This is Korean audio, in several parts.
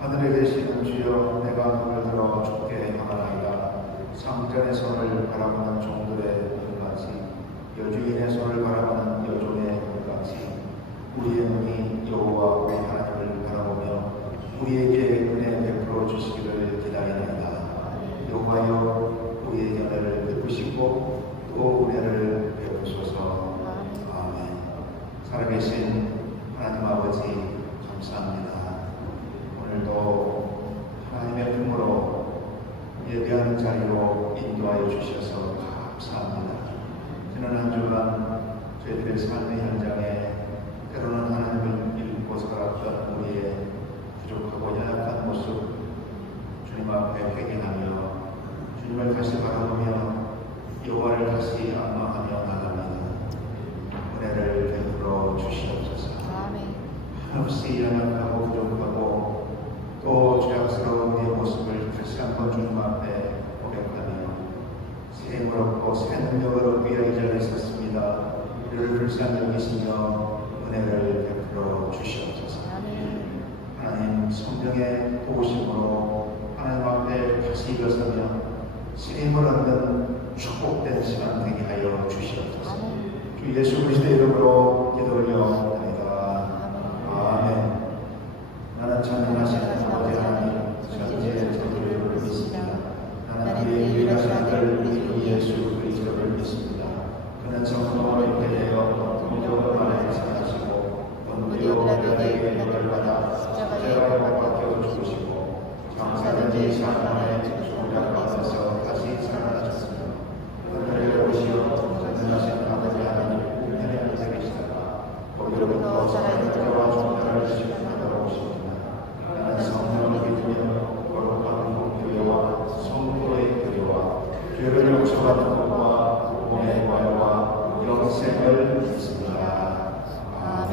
하늘에 계시는 주여, 내가 눈을 들어 주께 행하나이다. 상전의 손을 바라보는 종들의 눈같이, 여주인의 손을 바라보는 여종의 눈같이 우리의 눈이 여호와 우리 하나님을 바라보며 우리에게 은혜 베풀어 주시기를 기다리나이다. 여호와여, 우리의 연애를 베푸시고 또 은혜를 베푸소서. 아멘. 살아계신 하나님 아버지, 감사합니다. 오늘도 하나님의 품으로 예배하는 자리로 인도하여 주셔서 감사합니다. 지난 한 주간 저희들의 삶의 현장에 때로는 하나님을 잃고 살았던 우리의 부족하고 연약한 모습 주님 앞에 회개하며 주님을 다시 바라보며 여호와를 다시 악망하며 나갑니다. 은혜를 베풀어 주시옵소서. 한없이 연약하고 부족하고 또 죄악스러운 우리의 모습을 다시 한번 주님 앞에 고백하며 새 힘을 얻고 새 능력을 얻기 위하여 이 자리에 있었습니다. 이를 불쌍히 여기시며 은혜를 베풀어 주시옵소서. 하나님, 성령의 도우심으로 하나님 앞에 다시 일어서며 새 힘을 얻는 축복된 시간 되게 하여 주시옵소서. 주 예수 그리스도의 이름으로 기도 올려드립니다. 아멘. 나는 전능하신 아버지 하나님, 천지의 저주를 믿습니다. 나는 그의 유일하신 아들 우리 주 예수 그리스도를 믿습니다. 그는 성령으로 잉태되어 동정을 안에 태어나시고 본디오 빌라도에게 은혜를 받아 십자가에 못 박혀 죽으시고 장사된지 4일 만에 죽음을 받아서 다시 살아나셨습니다. 그를 오시어 전능하신 아버지 하나님 은혜를 베푸시다가 거기로부터 살아있는 자와 죽음을 주시고 오십니다. 나는 성령을 믿으며 거룩한 교회와 성도의 교회와 죄를 용서받는 것과 복음의 부활과 영생을 믿습니다. 아멘.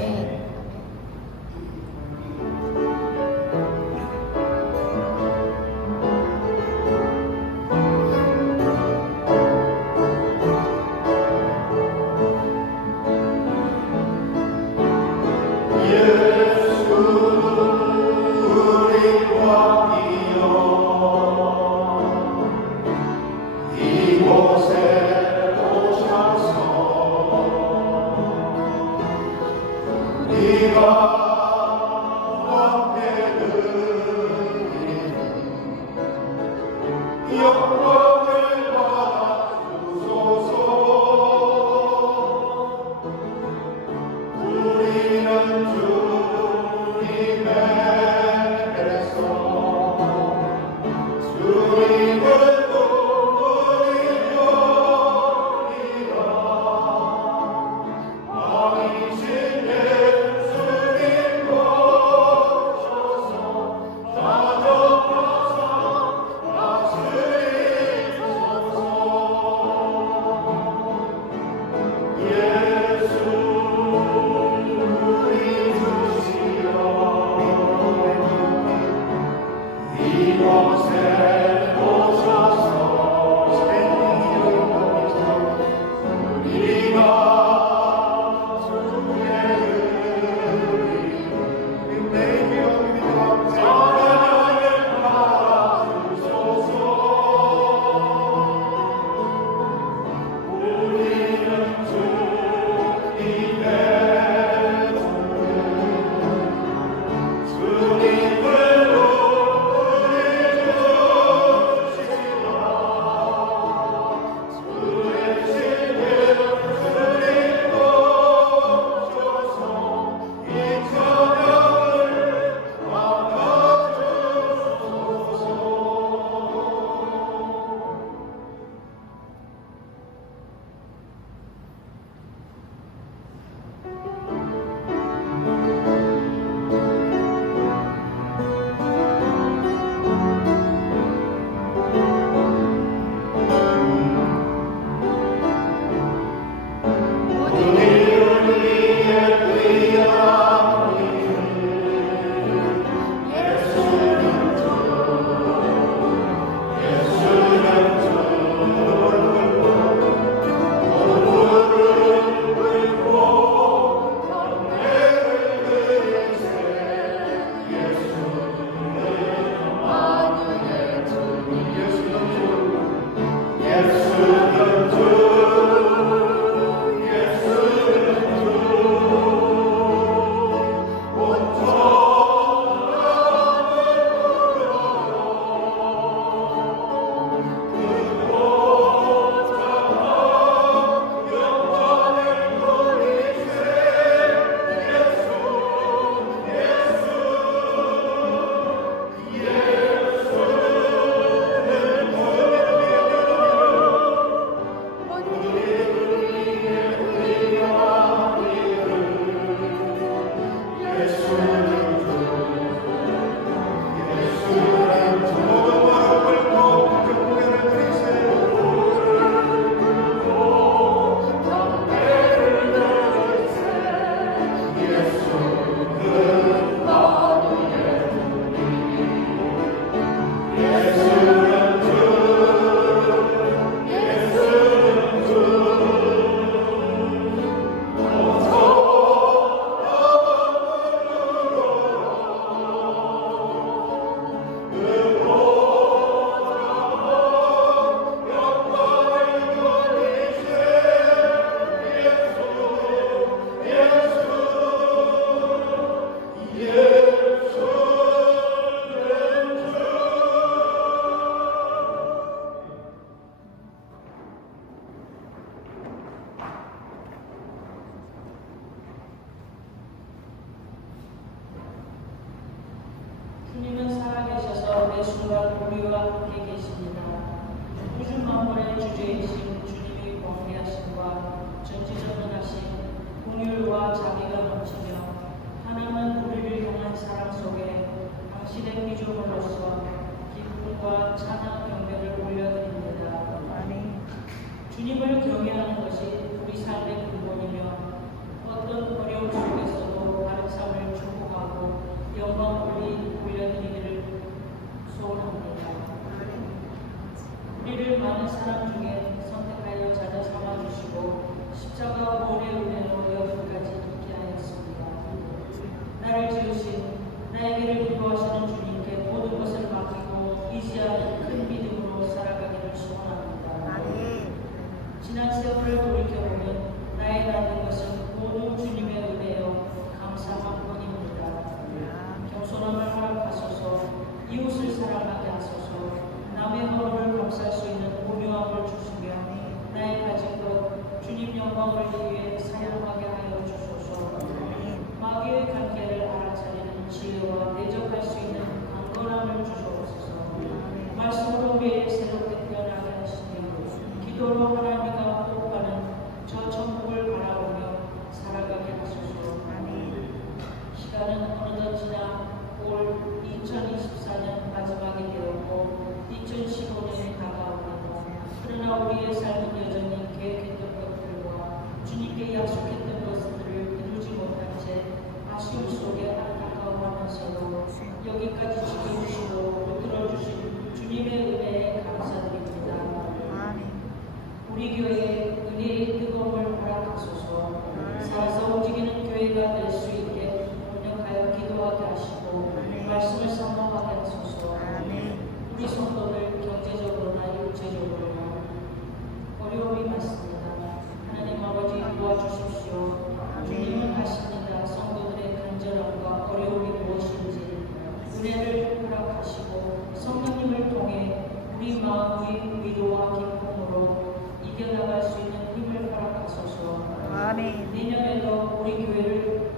우리는 어려움의 순간 우리와 함께 계십니다. 우주 만물의 주제이신 주님의 광대하심과 전지전능하신 공율과 자비가 넘치며 하나님은 우리를 향한 사랑 속에 당신의 피조물로서 기쁨과 찬양 경배를 올려드립니다. 주님을 경외하는 것이 우리 삶의 근본이며 어떤 어려움 속에서도 바른 삶을 축복하고 영광을 올려드리기를 소원합니다. 우리를 많은 사람 중에 선택하여 자녀 삼아주시고 십자가 보혈의 은혜로 여기까지 있게 하였습니다. 나를 지으신 나에게를 기도하시는 주님께 모든 것을 맡기고 의지하는 큰 믿음으로 살아가기를 소원합니다. 지난 세월을 돌이켜보면 나의 낳은 것은 모두 주님의 은혜요 감사한 뿐입니다. 겸손함을 허락하소서, 이웃을 사랑하게 하소서, 남의 허물을 감쌀 수 있는 온유함을 주시며 나의 가진 것 주님 영광을 위해 사용하게 하여 주소서. 마귀의 관계를 알아차리는 지혜와 대적할 수 있는 강건함을 주소서. 말씀으로 매일 새롭게 태어나게 하시며 기도로 하나님과 호흡하는 저 천국을 바라보며 살아가게 하소서. 시간은 어느덧 지나 올 2024년 마지막이 되었고 2015년이 다가오고 그러나 우리의 삶은 여전히 계획했던 것들과 주님께 약속했던 것들을 이루지 못한 채 아쉬움 속에 안타까워하면서도 여기까지 지켜주시고 이끌어주신 주님의 은혜에 감사드립니다. 우리 교회에 은혜의 뜨거움을 허락하소서. 살아서 움직이는 교회가 될 수 있게 번역하여 기도하게 하시고 말씀을 선포하게 하소서. 우리 성도들 경제적으로나 육체적으로나 어려움이 많습니다. 하나님 아버지 도와주십시오. 주님은 아십니다. 성도들의 간절함과 어려움이 무엇인지 은혜를 허락하시고 성령님을 통해 우리 마음의 위로와 기쁨으로 이겨나갈 수 있는 힘을 허락하소서. 내년에도 우리 교회를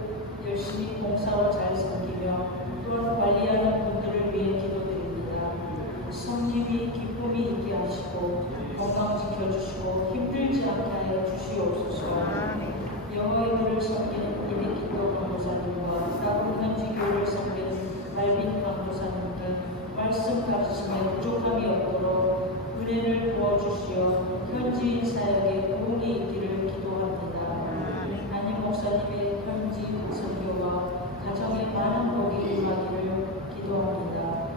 열심히 봉사로 잘 섬기며 또한 관리하는 분들을 위해 기도드립니다. 섬김이 기쁨이 있게 하시고 건강 지켜주시고 힘들지 않게 하여 주시옵소서. 영어인들을 섬기는 이리키도 강도사님과 나도 현지 교회를 섬기는 말빈 강도사님 등 말씀 가르침에 부족함이 없도록 은혜를 부어주시어 현지인 사역에 도움이 있기를 기도합니다. 담임 목사님의 현지 선교와 가정에 많은 복이 임하기를 기도합니다.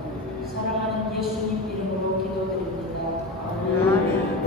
사랑하는 예수님 이름으로 기도드립니다. 아멘.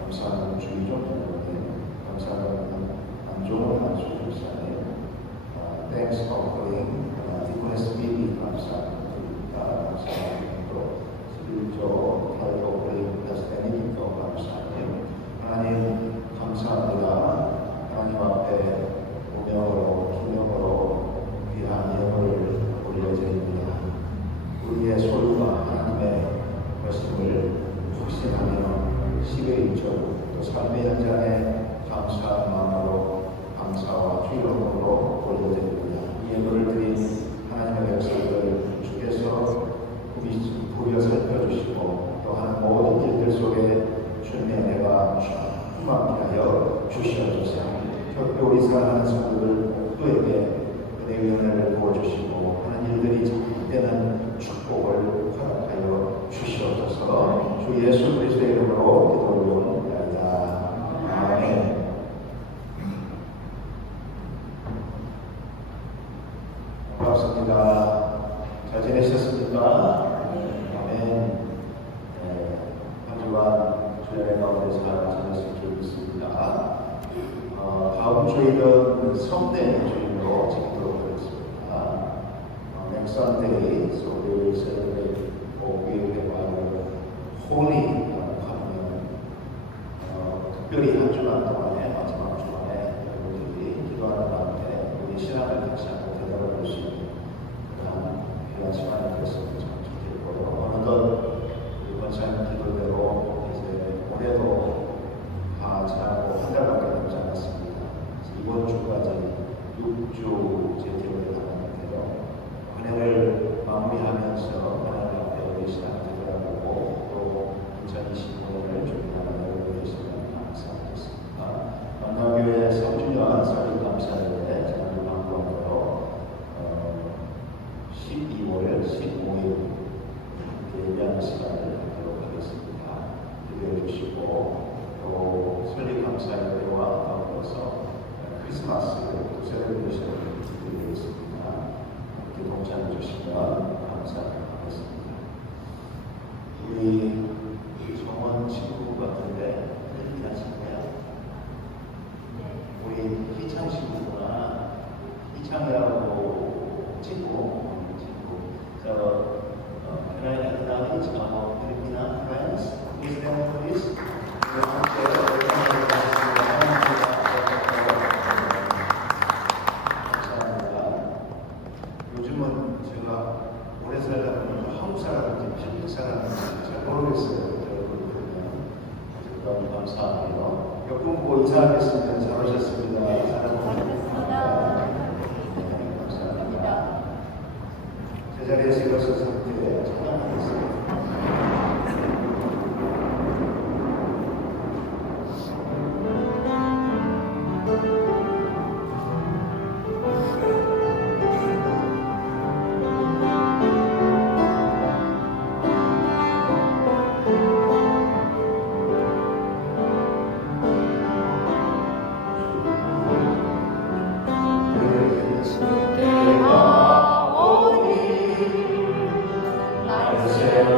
감사하는 주의종 장로님, 선배 현장에 감사한 마음으로 감사와 주의로 올려드립니다. 이 예물을 드린 하나님의 백성들 주께서 부여 살펴주시고 또한 모든 일들 속에 주님의 은혜가 충만케 하여 주시옵소서. 특히 우리 사랑하는 성도들 모두에게 은혜의 은혜를 부어주시고 하는 일들이 잘되는 축복을 허락하여 주시옵소서. 주 예수 그리스도의 이름으로 기도드리옵나이다. 아멘. 반갑습니다. 잘 지내셨습니까? 아멘. 한 주간 주의 가운데 잘 지냈을 줄 믿습니다. 다음 주일은 성대 주일로 지키도록 하겠습니다. Next Sunday, so we will celebrate or we will have Holy 하면 특별히 한 주간 동안에 마지막 주간에 여러분들이 기도하는 가운데 우리 신앙을 다시 한번 되돌아볼 수 있는 그런 귀한 시간이 됐으면 참 좋겠고요. 어느덧 이번 장 기도대로 이제 올해도 다 지나고 한 달밖에 남지 않았습니다. 이번 주까지 6주 제티오를 나갔는데요. 한 해를 마무리하면서 하나님 앞에 우리 신앙을 되돌아보고 또 2025년을 준비하는 여러분이 계시면 감사하겠습니다. 만나교회 3주년 설립 감사회에 지난주 방송으로 12월 15일 예배하는 시간을 갖도록 하겠습니다. 기도해 주시고 또 설립 감사회와 더불어서 크리스마스 셀레브레이션을 드리겠습니다. 함께 동참해 주시면 감사하겠습니다. 우리 정원 친구 같은데 일하시나요? 우리 희창 친구구나. 희창이라고 친구. So, can I acknowledge our Filipina friends? Please stand for this. 요즘은 제가 오래 살다 보니까 한국 사람인지 필리핀 사람인지 잘 모르겠어요. 너무 감사합니다. 옆분고 인사하겠습니다. 잘 오셨습니다. 감사합니다. 제자리에서 일어서서 함께 찬양하겠습니다. 주께와 오니 날 세워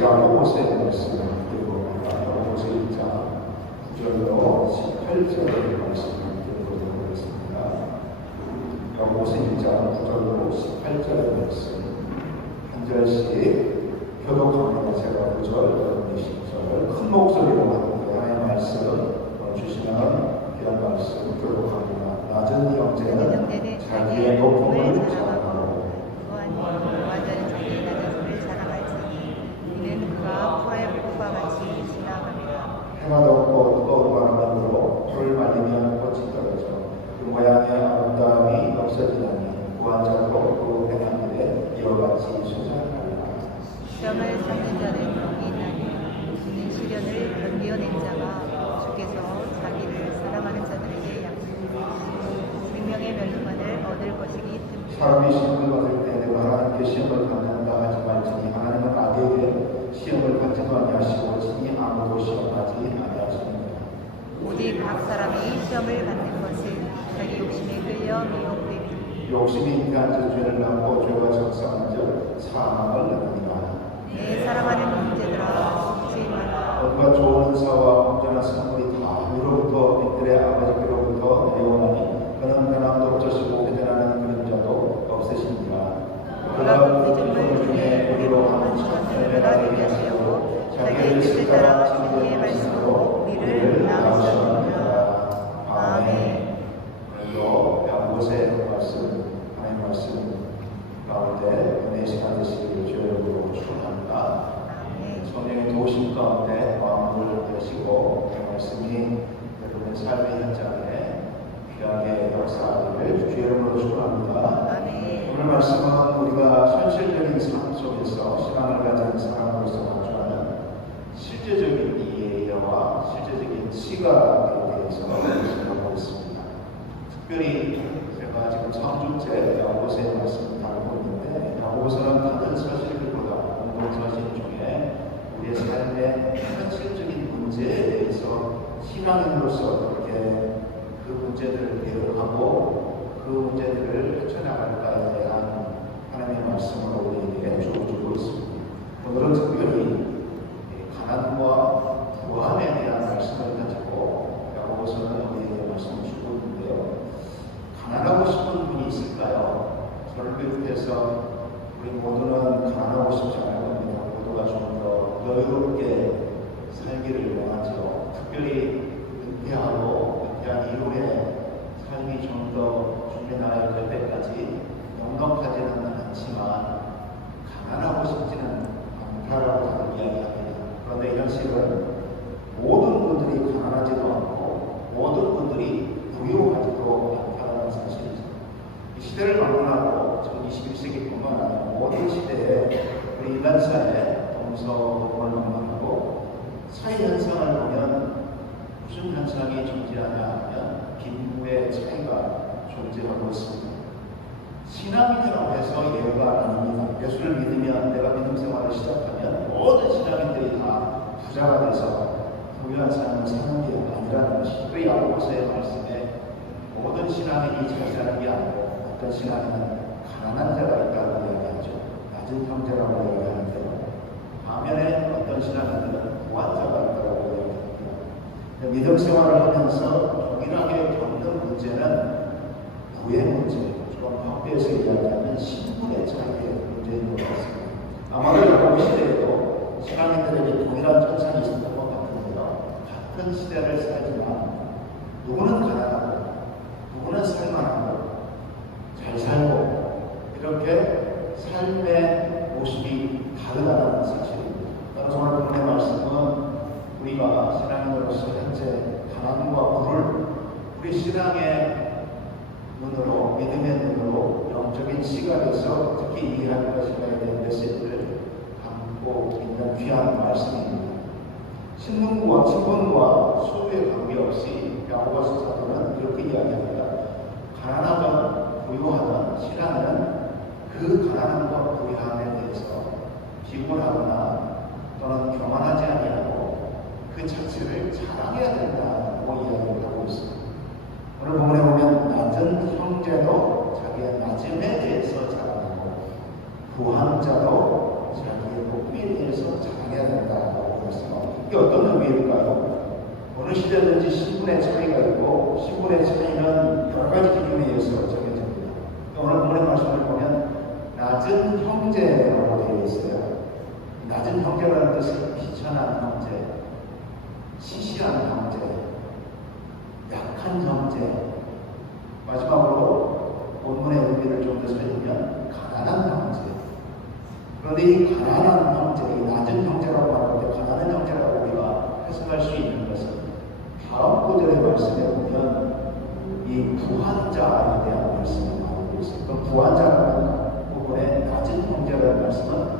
야고보서의 말씀 그리고 야고보서 1장 9절로 18절의 말씀을 읽어보도록 하겠습니다. 야고보서 1장 9절로 18절의 말씀 한 절씩 교독합니다. 제가 9절, 10절 큰 목소리로 하는데 하나님의 말씀 주시면 귀한 말씀 교독합니다. 낮은 형제는 자기의 높음을 자랑하고 해가 돋고 뜨거운 바람으로 풀을 말리면 꽃이 떨어져 그 모양의 아름다움이 없어지나니 구한자도 그 행한 일에 이와 같이 수상하리라. 시험을 삼는 자는 복이 있나니 이는 시련을 견디어낸 자가 주께서 자기를 사랑하는 자들에게 약속하시고 생명의 멸류관을 얻을 것이기 때문에 사람이 시험을 받을 때 내가 하나님께 시험을 받는다 하지 말지니 하나님은 악에게 시험을 받지도 아니하시고 친히 아무도 시험하지 아니하십니다. 오직 각 사람이 시험을 받는 것은 자기 욕심에 끌려 미혹되니 욕심이 인간의 죄를 낳고 죄가 적성한즉 사망을 낳느니라. 내 사랑하는 형제들아 죽지 마라. 온갖 좋은 은사와 온전한 선물이 다 위로부터 빛들의 아버지께로부터 내려오나니 그는 변함도 없으시고 배전하는 그림자도 없으시니라. 그가 우리 중에 우리로 하는 첫 열매가 되게 하시려고 자기의 뜻을 따라 진리의 말씀으로 우리를 낳으셨느니라. 아멘. 오늘도 야고보서의 말씀, 하나님의 말씀 가운데 은혜의 시간 되시기를 주의 이름으로 축원합니다. 성령의 도우심 가운데 마음을 여시고 그 말씀이 여러분의 삶의 현장에 귀하게 역사하기를 주의 이름으로 축원합니다. 오늘 말씀은 우리가 현실적인 삶 속에서 시간을 가진 사람으로서 마주하는 실제적인 이해와 실제적인 시각에 대해서 말씀하고 있습니다. 특별히 제가 지금 3주째 야고보서의 말씀을 다루고 있는데 야고보서는 다른 서신들보다 공동서신 중에 우리의 삶의 현실적인 문제에 대해서 신앙인으로서 어떻게 그 문제들을 대응하고 그 문제들을 헤쳐나갈까에 대한 하나님의 말씀을 우리에게 주어주고 있습니다. 오늘은 특별히 가난과 부함에 대한 말씀을 가지고 야고보서는 우리에게 말씀을 주고 있는데요. 가난하고 싶은 분이 있을까요? 저를 비롯해서 우리 모두는 가난하고 싶지 않을 겁니다. 모두가 좀 더 여유롭게 살기를 원하죠. 특별히 은퇴한 이후에 삶이 좀 더 준비 나아갈 때까지 넉넉하지는 않지만 가난하고 싶지는 않다라고 다들 이야기합니다. 그런데 현실은 모든 분들이 가난하지도 않고 모든 분들이 부유하지도 않다는 사실이죠. 이 시대를 막론하고 지금 21세기뿐만 아니라 모든 시대에 우리 인간사회 동서동을 막론하고 사회 현상을 보면 무슨 현상이 존재하냐 하면 빈부의 차이가 존재하고 있습니다. 신앙인이라고 해서 예외가 아닙니다. 예수를 믿으면 내가 믿음 생활을 시작하면 모든 신앙인들이 다 부자가 돼서 부유한 삶을 사는 게 아니라는 것이 그 야고보서의 말씀에 모든 신앙인이 잘 사는 게 아니고 어떤 신앙인은 가난한 자가 있다고 이야기하죠. 낮은 형제라고 이야기하는데요. 반면에 어떤 신앙인들은 부한 자가 있다고 이야기합니다. 믿음 생활을 하면서 동일하게 겪는 문제는 부의 문제, 좀 학교에서 이야기하면 신분의 차이의 문제인 것 같습니다. 아마도 야고보 시대에도 신앙인들에게 동일한 천상이 있었던 것 같은데요. 같은 시대를 살지만 누구는 가난하고 누구는 살만하고 잘 살고 이렇게 삶의 모습이 다르다는 사실입니다. 따라서 오늘 본문의 말씀은 우리가 신앙인으로서 현재 가난과 부를 우리 신앙의 눈으로, 믿음의 눈으로 영적인 시각에서 특히 이해할 것인가에 대한 메시지를 담고 있는 귀한 말씀입니다. 신분과 소유에 관계없이 야고보서 사도는 이렇게 이야기합니다. 가난하든 부유하든 신앙은 그 가난함과 부유함에 대해서 비굴하거나 또는 교만하지 아니하고 그 자체를 자랑해야 된다고 이야기를 하고 있습니다. 오늘 본문에 보면 낮은 형제도 자기의 낮음에 대해서 자랑하고 부한 자도 자기의 높이에 대해서 자랑해야 된다고 말씀합니다. 이게 어떤 의미일까요? 어느 시대든지 신분의 차이가 있고 신분의 차이는 여러 가지 기준에 의해서 정해집니다. 오늘 본문의 말씀을 보면 낮은 형제라고 되어 있어요. 낮은 형제라는 뜻은 비천한 형제, 시시한 형제, 약한 형제, 마지막으로 본문의 의미를 좀 더 살리면 가난한 형제. 그런데 이 가난한 형제, 이 낮은 형제라고 하는데 가난한 형제라고 우리가 해석할 수 있는 것은 다음 구절의 말씀에 보면 이 부한 자에 대한 말씀을 나오고 있습니다. 그 부한 자라는 부분에 낮은 형제라는 말씀은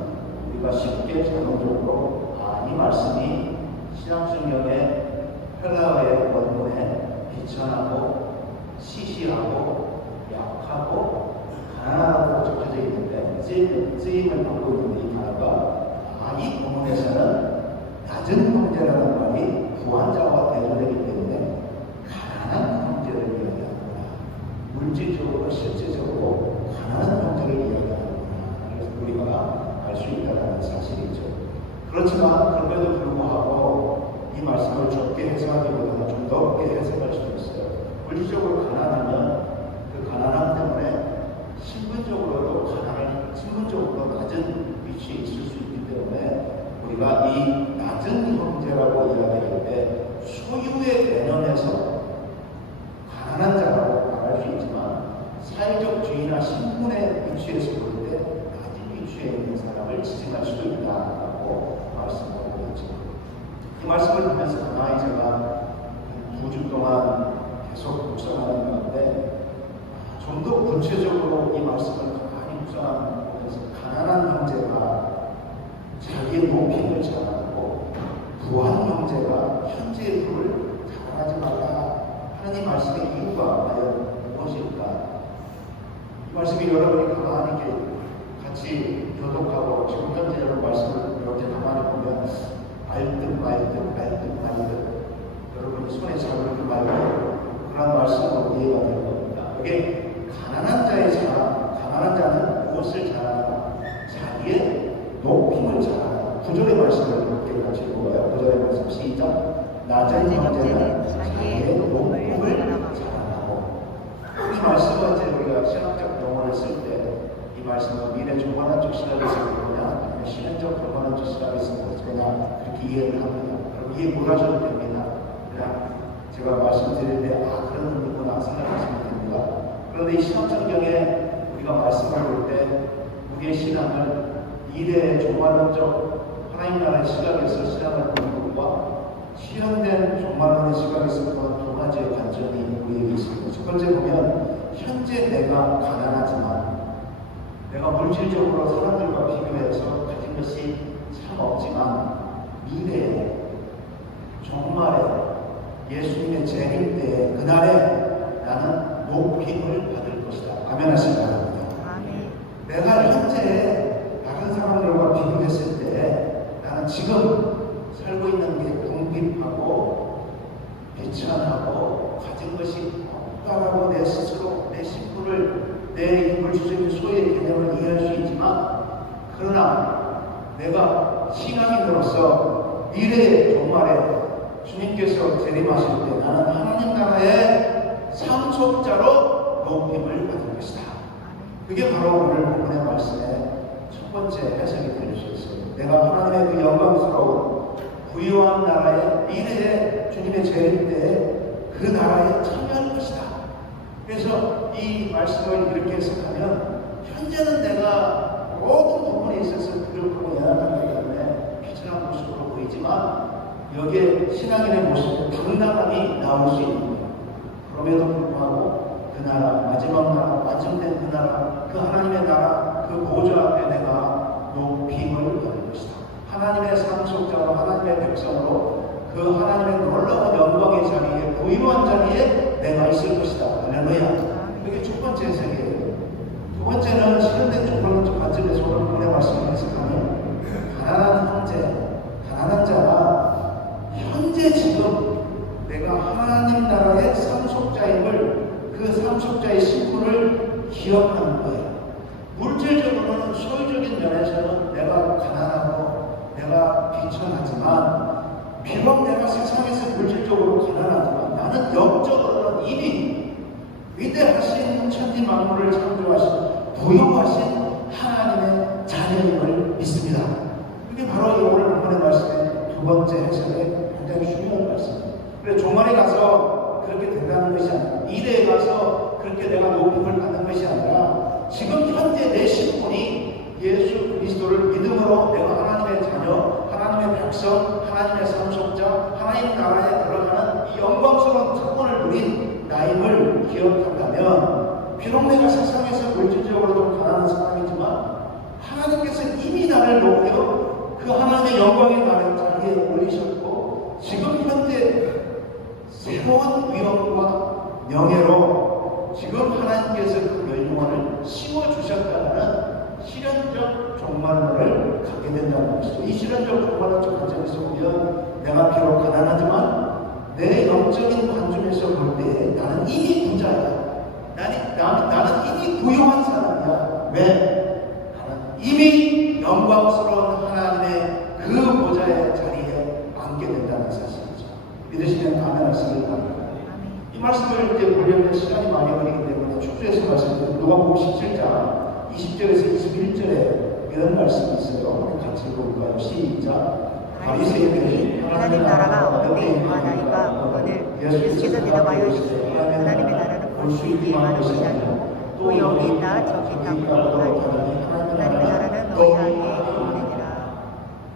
우리가 쉽게 자동적으로 이 말씀이 신약성경의 헬라어의 원문에 비천하고 시시하고 약하고 가난하고 적혀져 있는데 쓰임을 받고 있는 이 단어가 이 본문에서는 낮은 형제라는 말이 부한 자와 대조되기 때문에 가난한 형제를 이야기하는구나. 물질적으로 실제적으로 가난한 형제를 이야기하는구나. 그래서 우리가 알 수 있다는 사실이죠. 그렇지만 그럼에도 불구하고 이 말씀을 좁게 해석하기보다는 좀 넓게 해석할 수도 있어요. 물질적으로 가난하면 그 가난함 때문에 신분적으로 낮은 위치에 있을 수 있기 때문에 우리가 이 낮은 형제라고 이야기할 때 소유의 개념에서 가난한 자라고 말할 수 있지만 사회적 주의나 신분의 위치에서 볼 때 낮은 위치에 있는 사람을 지칭할 수도 있다고 말씀하고 있죠. 이 말씀을 보면서 가만히 제가 2주 동안 계속 묵상하는 가운데 좀 더 구체적으로 이 말씀을 가만히 묵상하면서 가난한 형제가 자기의 높임을 자랑하고 부한 형제가 현재의 부를 자랑하지 말라 하는 이 말씀의 이유가 과연 무엇일까? 이 말씀이 여러분이 가만히 이렇게 같이 교독하고 지금 현재 여러분 말씀을 이렇게 가만히 보면 말듯 여러분이 손에 잡을 그 말고 그런 말씀으로 이해가 되는 겁니다. 이게 가난한 자의 자랑, 가난한 자는 무엇을 자랑하나? 자기의 높임을 자랑하라. 9절의 말씀을 이렇게 같이 읽어봐요. 9절의 말씀 시작. 낮은 형제는 자기의 높임을 자랑하고. 이 말씀은 이제 우리가 신학적 용어를 쓸 때 이 말씀은 미래 조건학적 시각에서 보냐 아니면 신현적 조건학적 시각에서 보냐 그렇게 이해를 합니다. 그럼 이해 못 하셔도 됩니다. 그냥 제가 말씀드릴 때 그런 의미구나 생각하시면 됩니다. 그런데 이 신학성경에 우리가 말씀을 볼 때 우리의 신앙을 미래의 종말론적 하나님 나라의 시각에서 신앙을 보는 것과 실현된 종말론의 시각에서 보는 두 가지의 관점이 우리에게 있습니다. 첫 번째 보면 현재 내가 가난하지만 내가 물질적으로 사람들과 비교해서 가진 것이 참 없지만 미래에 종말에 예수님의 재림 때에 그날에 나는 높임을 받을 것이다. 아멘 하시기 바랍니다. 내가 현재 다른 사람들과 비교했을 때 나는 지금 살고 있는 게 궁핍하고 비천하고 가진 것이 없다라고 내 스스로 내 신분을 내 물질적인 소유의 개념을 이해할 수 있지만 그러나 내가 신앙인으로서 미래의 종말에 주님께서 재림하실 때 나는 하나님 나라의 상속자로 높임을 받을 것이다. 그게 바로 오늘 본문의 말씀의 첫 번째 해석이 될 수 있습니다. 내가 하나님의 그 영광스러운 부유한 나라의 미래의 주님의 재림 때에 그 나라에 참여할 것이다. 그래서 이 말씀을 이렇게 해석하면 현재는 내가 모든 부분에 있어서 부족하고 연약하기 때문에 비천한 모습으로 보이지만 여기에 신앙인의 모습은 당당함이 나올 수 있는 거예요. 그럼에도 불구하고 그 나라, 마지막 나라, 완성된 그 나라, 그 하나님의 나라, 그 보좌 앞에 내가 높임을 받을 것이다. 하나님의 상속자로 하나님의 백성으로 그 하나님의 놀라운 영광의 자리에 부유한 자리에 내가 있을 것이다. 할렐루야. 그게 첫 번째 해석이에요. 두 번째는 실현된 종말론적 관점에서 오늘 본문의 말씀을 해석하면 가난한 형제, 가난한 자가 현재 지금 내가 하나님 나라의 상속자임을 그 상속자의 신분을 기억하는 거예요. 물질적으로는 소유적인 면에서는 내가 가난하고 내가 비천하지만 비록 내가 세상에서 물질적으로 가난하지만 나는 영적으로는 이미 위대하신 천지 만물을 창조하신 부유하신 하나님의 자녀임을 믿습니다. 이게 바로 이 오늘 본문의 말씀의 두 번째 해석의 굉장히 중요한 말씀입니다. 그래서 종말에 가서 그렇게 된다는 것이 아니라 미래에 가서 그렇게 내가 높임을 받는 것이 아니라 지금 현재 내 신분이 예수 그리스도를 믿음으로 내가 하나님의 자녀, 하나님의 백성, 하나님의 상속자, 하나님 나라에 들어가는 이 영광스러운 특권을 누린 나임을 기억한다면 비록 내가 세상에서 물질적으로도 가난한 사람이지만 하나님께서 이미 나를 높여 그 하나님의 영광의 나라의 자리에 올리셨고 지금 현재 새로운 위엄과 명예로 지금 하나님께서 그 멸류관을 씌워주셨다는 실현적 종말론을 갖게 된다는 것이죠. 이 실현적 종말론적 관점에서 보면 내가 비록 가난하지만 내 영적인 관점에서 볼 때 나는 이미 부자야. 나는 이미 부유한 사람이야. 왜? 나는 이미 영광스러운 하나님의 그 보좌의 자리에 앉게 된다는 사실이죠. 믿으시면 아멘 하시길 바랍니다. 이 말씀을 이제 보려면 시간이 많이 걸리기 때문에 축소해서 말씀드리면 누가복음 17장 20절에서 21절에 이런 말씀이 있어요. 같이 읽어볼까요? 시작. 바리새인들이 하나님 나라가 어디에 임하나이까 묻거늘 예수께서 대답하여 이르시되 하나님의 나라는 볼 수 있게 임하는 것이 아니고 또 여기 있다 저기 있다 하나님의 나라는 너희 안에 있느니라.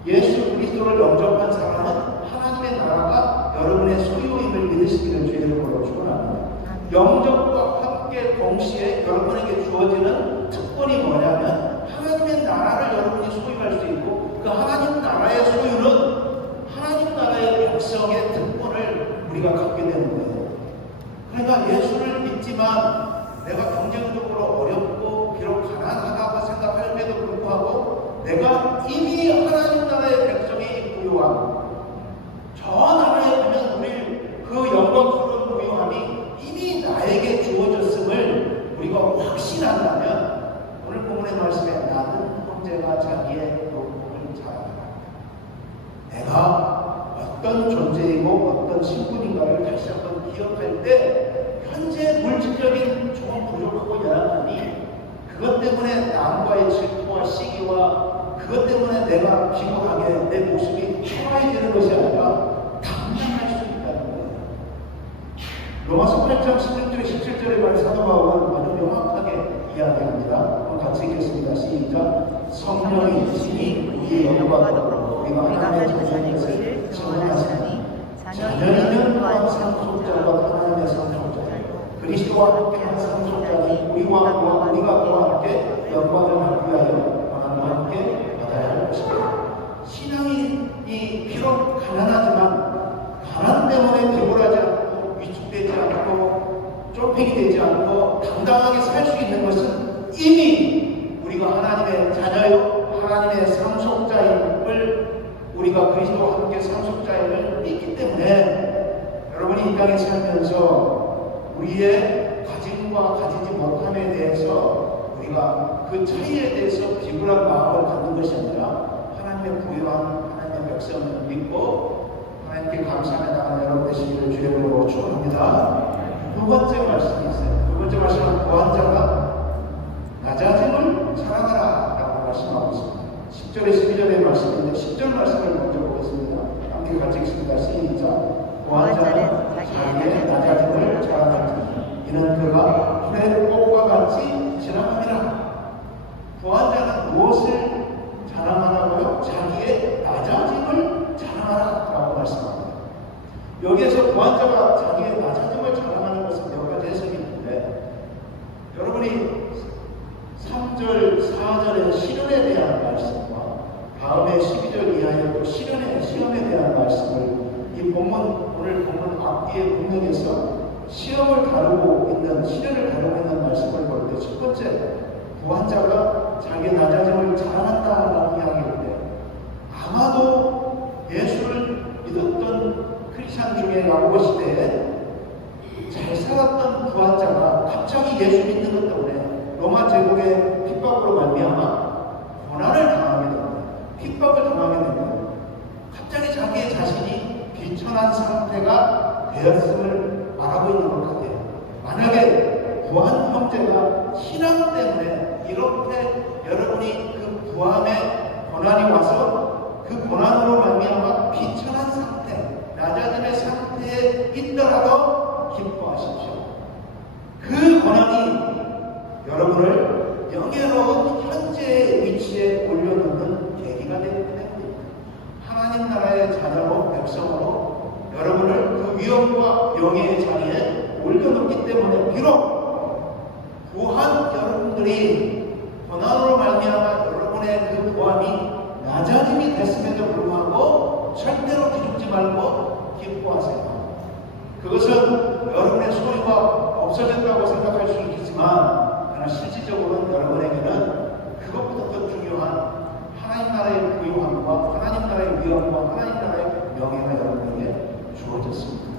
예수 그리스도를 영접한 사람은 하나님의 나라가 여러분의 소유임을 믿으시기를 주의로 축원합니다. 영접과 함께 동시에 여러분에게 주어지는 특권이 뭐냐면 하나님의 나라를 여러분이 소유할 수 있고 그 하나님 나라의 소유는 하나님 나라의 백성의 특권을 우리가 갖게 되는 거예요. 그러니까 예수를 믿지만 내가 경제적으로 어렵고 비록 가난하다고 생각함에도 불구하고 내가 이미 하나님 나라의 백성이 부유하고 저 나라에 가면 우리 그 영광스러운 부유함이 이미 나에게 주어졌음을 우리가 확신한다면 오늘 본문의 말씀에 나는 형제가 자기의 욕심을 자랑하라. 내가 어떤 존재이고 어떤 신분인가를 다시 한번 기억할 때 현재 물질적인 조금 부족하고 열악하니 그것 때문에 남과의 질투와 시기와 그것 때문에 내가 비굴하게 내 모습이 초라해지는 것이 아니라 감당할 수 있다는 거예요. 로마서 8장 16절 17절의 말 사도 바울은 아주 명확하게 이야기합니다. 한번 같이 읽겠습니다. 시작. 성령이 친히 우리의 영과 더불어 우리가 하나님의 자녀인 것을 증언하시니 자녀는 또한 상속자와 하나님의 상속자요 그리스도와 함께한 상속자니 우리가 그와 함께 영광을 받기 위하여 하나님과 함께 받아야 할 것입니다. 신앙이 비록 가난하지만 가난 때문에 비굴하지 않고 위축되지 않고 좁히게 되지 않고 당당하게 살 수 있는 것은 이미 우리가 하나님의 자녀요 하나님의 상속자임을 우리가 그리스도와 함께 상속자임을 믿기 때문에 여러분이 이 땅에 살면서 우리의 가짐과 가지지 못함에 대해서 우리가 그 차이에 대해서 비굴한 마음을 갖는 것이 아니라 하나님의 부유한 하나님의 백성을 믿고 하나님께 감사하며 나가는 여러분 되시기를 주의 이름으로 축원합니다. 두 번째 말씀이 있어요. 두 번째 말씀은 부한자가 낮아짐을 자랑하라 라고 말씀하고 있습니다. 10절에 12절의 말씀인데 10절 말씀을 먼저 보겠습니다. 함께 같이 읽습니다. 시작. 부한자는 자기의 낮아짐을 자랑하지 이는 그가 풀의 꽃과 같이 지나갑니다. 부한자는 무엇을 자랑하라고요? 자기의 낮아짐을 자랑하라 라고 말씀합니다. 여기에서 부한자가 자기의 낮아짐을 자랑하는 것은 몇 가지 해석이 있는데 여러분이 3절, 4절의 시련에 대한 말씀과 다음에 12절 이하의 또 시련의 시험에 대한 말씀을 이 본문, 오늘 본문 앞뒤의 본문에서 시험을 다루고 있는, 시련을 다루고 있는 말씀을 볼 때 첫 번째, 부한자가 자기 낮아짐을 자랑한다라는 이야기인데 아마도 예수를 믿었던 크리스찬 중에 라고 시대에 잘 살았던 부한자가 갑자기 예수 믿는 것 때문에 로마 제국의 핍박으로 말미암아 고난을 당하게 됩니다. 핍박을 당하게 됩니다. 갑자기 자기의 자신이 비천한 상태가 되었음을 말하고 있는 것 같아요. 만약에 부한 형제가 신앙 때문에 이렇게 여러분이 그 부함의 고난이 와서 그 고난으로 말미암아 비천한 상태, 낮아짐의 상태에 있더라도 기뻐하십시오. 그 고난이 여러분을 영예로운 현재의 위치에 올려놓는 계기가 되기 때문입니다. 하나님 나라의 자녀로 백성으로 여러분을 그 위엄과 영예의 자리에 올려놓기 때문에 비록 부한 여러분들이 고난으로 말미암아 여러분의 그 부함이 낮아짐이 됐음에도 불구하고 절대로 기죽지 말고 기뻐하세요. 그것은 여러분의 소유가 없어졌다고 생각할 수 있겠지만 그러나 실질적으로는 여러분에게는 그것보다 더 중요한 하나님 나라의 부유함과 하나님 나라의 위엄과 하나님 나라의 명예가 여러분에게 주어졌습니다.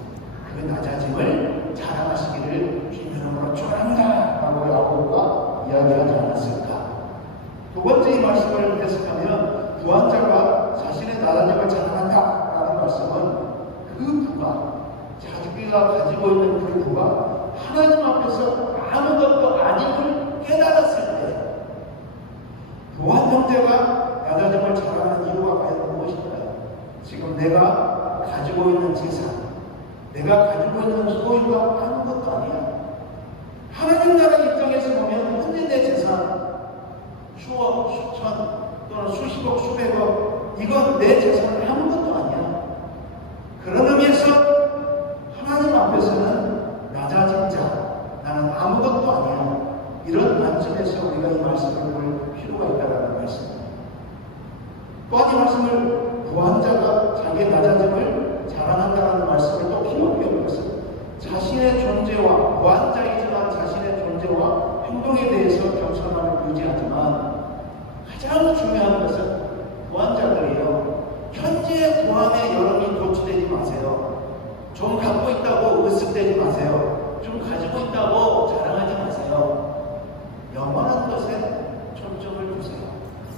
그 낮아짐을 자랑하시기를 주님으로 축원합니다 라고 야고보가 이야기하지 않았을까. 두 번째 이 말씀을 해석하면 부한자가 자신의 낮아짐을 자랑한다 라는 말씀은 그 부가 자기가 가지고 있는 그 부가 하나님 앞에서 아무것도 아님을 깨달았을 때 부한 형제가 낮아짐을 자랑하는 이유가 과연 무엇일까요? 지금 내가 가지고 있는 재산, 내가 가지고 있는 소유가 아무것도 아니야. 하나님 나라 입장에서 보면 현재 내 재산 수억, 수천 또는 수십억, 수백억 이건 내 재산은 아무것도 아니야. 그런 의미에서 하나님 앞에서는 낮아진 자, 나는 아무것도 아니야. 이런 관점에서 우리가 이 말씀을 볼 필요가 있다는 말씀입니다. 또한 이 말씀을 부한자가 자기의 낮아짐을 자랑한다는 말씀을 또 기억해야 할 것은 자신의 존재와 부한자이지만 자신의 존재와 행동에 대해서 겸손함을 유지하지만 가장 중요한 것은 부한자들이요 현재의 구함에 여러분이 도취되지 마세요. 좀 갖고 있다고 으쓱대지 마세요. 좀 가지고 있다고 자랑하지 마세요. 영원한 것에 초점을 두세요.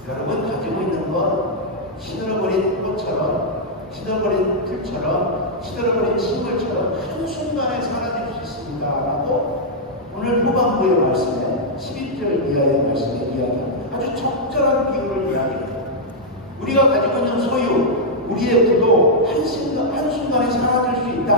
여러분 가지고 있는 건 시들어버린 꽃처럼, 시들어버린 풀처럼, 시들어버린 식물처럼 한순간에 사라질 수 있습니다. 라고 오늘 후반부의 말씀에 11절 이하의 말씀에 이야기합니다. 아주 적절한 비유를 이야기합니다. 우리가 가지고 있는 소유, 우리의 부도 한순간에 사라질 수 있다.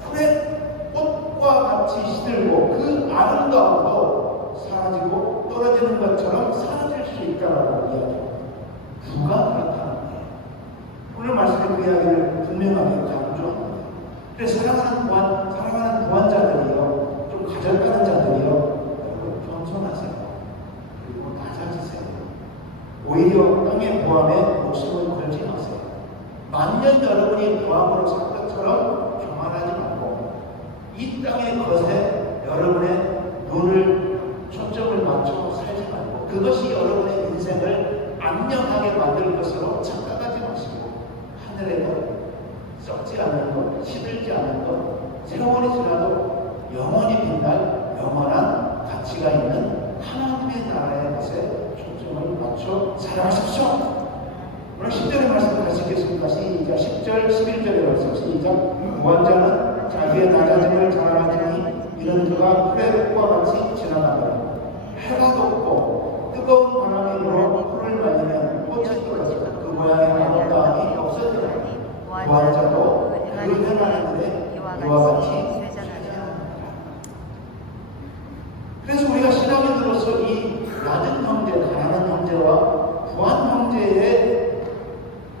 풀의 꽃과 같이 시들고 그 아름다움도 사라지고 떨어지는 것처럼 사라질 수 있다라고 이야기합니다. 부가 그렇다는 거예요. 오늘 말씀의 그 이야기를 분명하게 강조합니다. 그래서 사랑하는 구원자들이요, 좀 가져가는 자들이요, 여러분 겸손하세요. 그리고 낮아지세요. 오히려 땅의 구함에 목숨을 걸지 마세요. 만년 여러분이 구함으로 산 것처럼 교만하지 말고 이 땅의 것에 여러분의 눈을 초점을 맞춰 살지 말고 그것이 여러분의 인생을 안녕하게 만들 것으로 착각하지 마시고 하늘의 것, 썩지 않는 것, 시들지 않는 것, 세월이 지나도 영원히 빛날 영원한 가치가 있는 하나님의 나라의 것에 초점을 맞춰 살아가십시오. 오늘 10절의 말씀을 다시 읽겠습니다. 시작. 10절, 11절의 말씀 시작. 구원자는 자기의 낮아짐을 자랑하더니 이런 그가 풀의 꽃과 같이 지나가더라. 해가 돋고 뜨거운 바람이 불어 풀을 맞으면 꽃이 떨어지고 그 모양의 아름다움이 없어지더라. 구원자도 그 행하는 일에 이와 같이 쇠잔하리라. 그래서 우리가 신앙인으로서 이 낮은 형제, 가난한 형제와 부한 형제의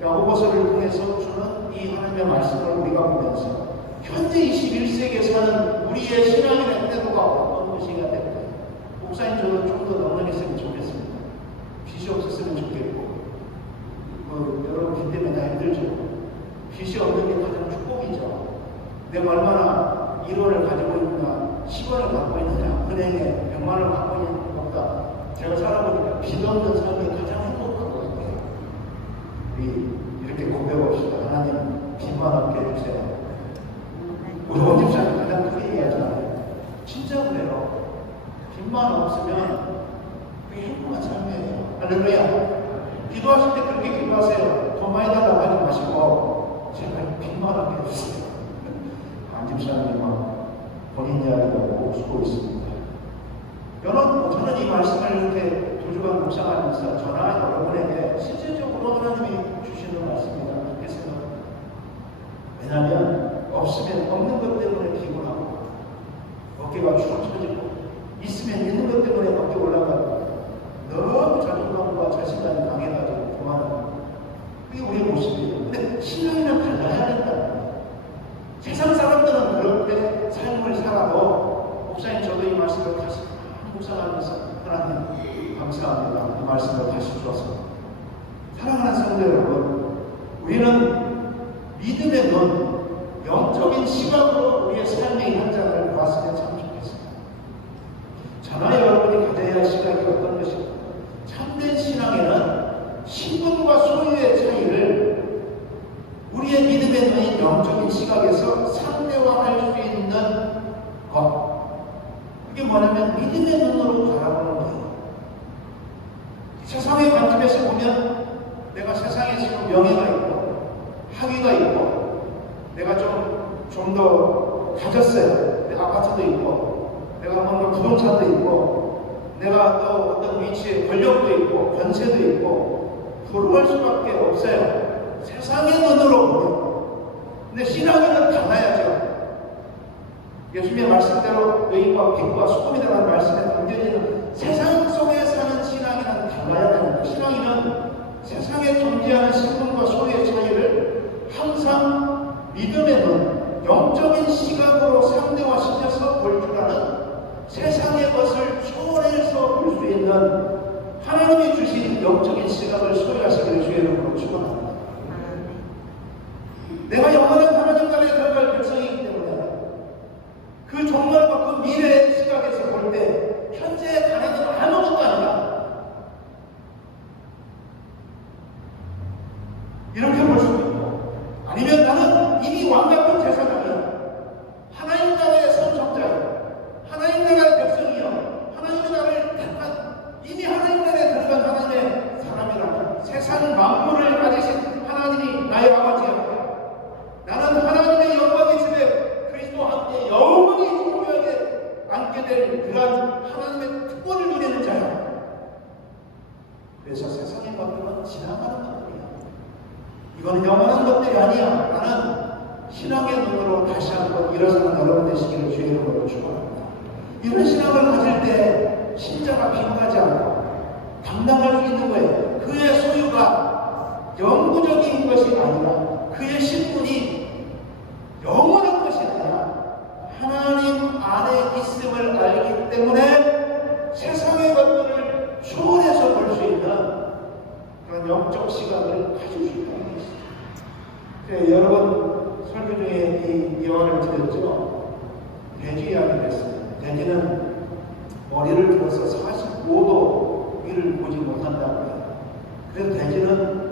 야고보서를 통해서 주는 이 하나님의 말씀을 우리가 보면서 현재 21세기에 사는 우리의 신앙인의 태도가 어떤 것이가 될까요? 목사님 저는 좀 더 넉넉했으면 좋겠습니다. 빚이 없었으면 좋겠고 여러분 빚 때문에 다 힘들죠. 빚이 없는 게 가장 축복이죠. 내가 얼마나 1원을 가지고 있느냐 10원을 갖고 있느냐 은행에 100만원을 갖고 있는 것보다 제가 살아보니까 빚 없는 삶이 가장 행복한 것 같아요. 이렇게 고백합시다. 하나님 빚만 없게 해주세요. 우리 원집사님 가장 크게 얘기하잖아요. 진짜 그래요. 빚만 없으면 그게 행복한 삶이에요. 할렐루야. 기도하실 때 그렇게 기도하세요. 돈 많이 달라고 하지 마시고 제발 빚만 없게 해주세요. 안집사님이 막 본인 이야기하고 쓰고 있습니다. 저는 이 말씀을 이렇게 두 주간 묵상하면서 저나 여러분에게 실질적으로 하나님이 주시는 말씀이다 이렇게 생각합니다. 왜냐하면 없으면 없는 것 때문에 기분하고 어깨가 축 처지고 있으면 있는 것 때문에 어깨 올라가고 너무 자존감과 자신감이 강해가지고 그만하고 그게 우리의 모습이에요. 근데 신앙이랑 달라야 된다는 거예요. 세상 사람들은 그렇게 삶을 살아도 목사님 저도 이 말씀을 다시 묵상하면서 하나님 감사합니다. 이 말씀을 다시 주셔서 사랑하는 성도 여러분, 우리는 믿음의 눈, 영적인 시각으로 우리의 삶의 현장을 봤으면 참 좋겠습니다. 저나 여러분이 가져야 할 시각이 어떤 것일까? 참된 신앙에는 신분과 소유의 차이를 우리의 믿음의 눈인 영적인 시각에서 상대화할 수 있는 것, 그게 뭐냐면 믿음의 눈으로 바라보는 거예요. 세상의 관점에서 보면 내가 세상에 지금 명예가 있고 학위가 있고 내가 좀 더 가졌어요. 내 아파트도 있고 내가 뭔가 부동산도 있고 내가 또 어떤 위치에 권력도 있고 권세도 있고 부러울 수밖에 없어요. 세상의 눈으로 보면. 근데 신앙인은 달라야죠. 예수님의 말씀대로 의인과 빛과 소금이라는 말씀에 담겨지는 세상 속에 사는 신앙인은 달라야 됩니다. 신앙인은 세상에 존재하는 신분과 소유의 차이를 항상 믿음의 눈, 영적인 시각으로 상대화시켜서 볼 줄 아는 세상의 것을 초월해서 볼 수 있는 하나님이 주신 영적인 시각을 소유하시기를 주의 이름으로 축원합니다. 내가 영원한 하나님과의 들어갈 백성이기 때문에 그 종말과 그 미래의 시각에서 볼 때 현재의 가난은 아무것도 아니다. 이렇게 볼 일어서는 여러분 되시기를 주의 이름으로 축원합니다. 이런 신앙을 가질 때 신자가 비관하지 않고 감당할 수 있는 거예요. 그의 소유가 영구적인 것이 아니라 그의 신분이 영원한 것이 아니라 하나님 안에 있음을 알기 때문에 세상의 것들을 초월해서 볼 수 있는 그런 영적 시각을 가질 수 있다는 것이죠. 여러분 설교 중에 이 예화를 드렸죠. 돼지 이야기를 했어요. 돼지는 머리를 들어서 45도 위를 보지 못한다고 해요. 그래서 돼지는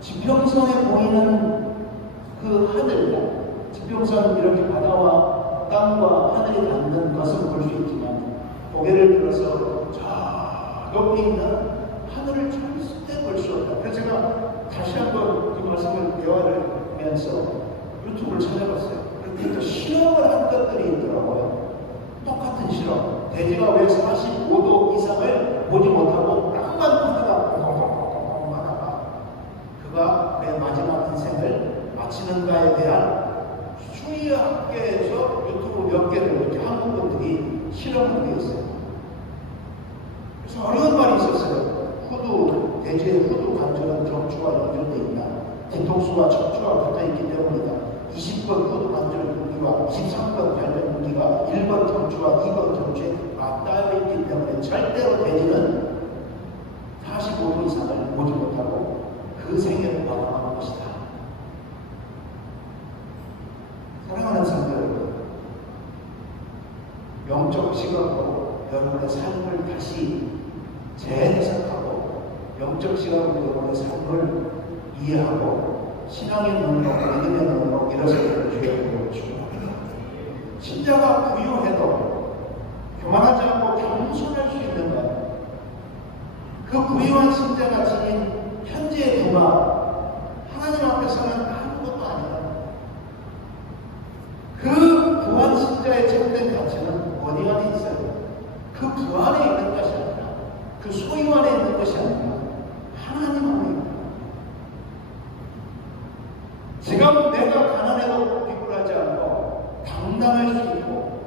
지평선에 보이는 그 하늘, 지평선 이렇게 바다와 땅과 하늘이 닿는 것을 볼 수 있지만 고개를 들어서 저 높이 있는 하늘을 절대 볼 수 없다. 그래서 제가 다시 한번 그 말씀을 대화를 하면서 유튜브를 찾아봤어요. 그런데 또 실험을 한 것들이 있더라고요. 똑같은 실험. 돼지가 왜 45도 이상을 보지 못하고 땅만 보다가 하다가 그가 내 마지막 인생을 마치는가에 대한 수의학계에서 유튜브 몇 개를 이렇게 한국 분들이 실험을 했어요. 그래서 어려운 말이 있었어요. 돼지의 후두 관절은 척추와 연결되어 있다. 뒤통수와 척추와 붙어있기 때문이다. 20번 후두 관절 무기와 23번 관절 무기가 1번 척추와 2번 척추에 맞닿아 있기 때문에 절대로 돼지는 45도 이상을 보지 못하고 그 생애를 마감하는 것이다. 사랑하는 성도 여러분, 영적 시각으로 여러분의 삶을 다시 재해석하고 영적 시각으로 여러분의 삶을 이해하고 신앙의 눈으로 믿음의 눈으로 일어서기를 주의 이름으로 축원합니다. 신자가 부유해도 교만하지 않고 겸손할 수 있는 것, 그 부유한 신자가 지닌 현재의 부가 하나님 앞에서는 아무것도 아니다. 그 부한 신자의 참된 가치는 어디 안에 있어요? 그 부 안에 있는 것이 아니라, 그 소유 안에 있는 것이 아니라 하나님 안에 있는 것. 지금 내가 가난해도 비굴하지 않고 당당할 수 있고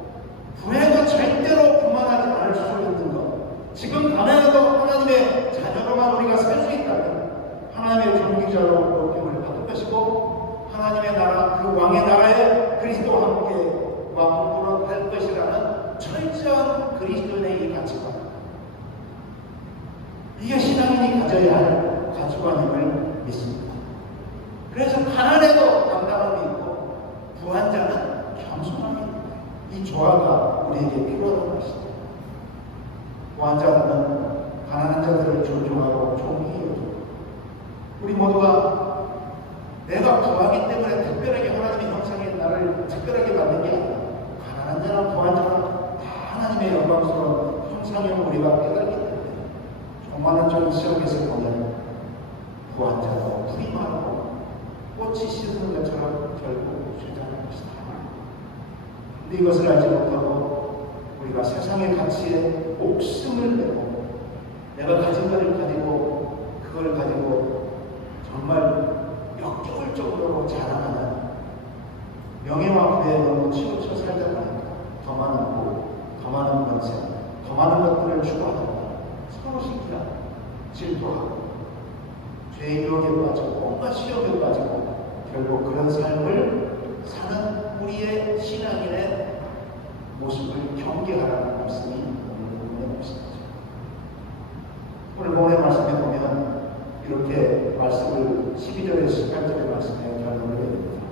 부해도 절대로 교만하지 않을 수 있는 것. 지금 가난해도 하나님의 자녀로만 우리가 살 수 있다면 하나님의 종기자로 여김을 받을 것이고 하나님의 나라, 그 왕의 나라에 그리스도와 함께 왕국으로 갈 것이라는 철저한 그리스도인의 이 가치관. 이게 신앙인이 가져야 할 가치관임을 믿습니다. 그래서 가난해도 당당함이 있고 부한 자는 겸손함이 있다. 이 조화가 우리에게 필요한 것이다. 부한 자는 가난한 자들을 존중하고 존귀해주고 우리 모두가 내가 부하기 때문에 특별하게 하나님의 형상에 나를 특별하게 받는 게 아니라 가난한 자나 부한 자나 다 하나님의 영광스러운 형상임을 우리가 깨닫기 때문에 조만한 시험에서 보면 부한 자도 풀이 마르고 꽃이 씻는 것처럼 결국 죄장할 것이다. 근데 이것을 알지 못하고 우리가 세상의 가치에 목숨을 내고 내가 가진 것을 가지고 그걸 가지고 정말 역겨울적으로 자랑하는 명예와 부에 너무 치우쳐 살다 보니까 더 많은 부, 더 많은 권세, 더 많은 것들을 추구하다 서로 시기라 질투하고 죄의 유혹에 빠지고 온갖 시험에 빠지고 결국 그런 삶을 사는 우리의 신앙인의 모습을 경계하라는 말씀이 오늘 것입니다. 오늘 본의 말씀에 보면 이렇게 말씀을 12절에서 18절의 말씀에 결론을 내립니다.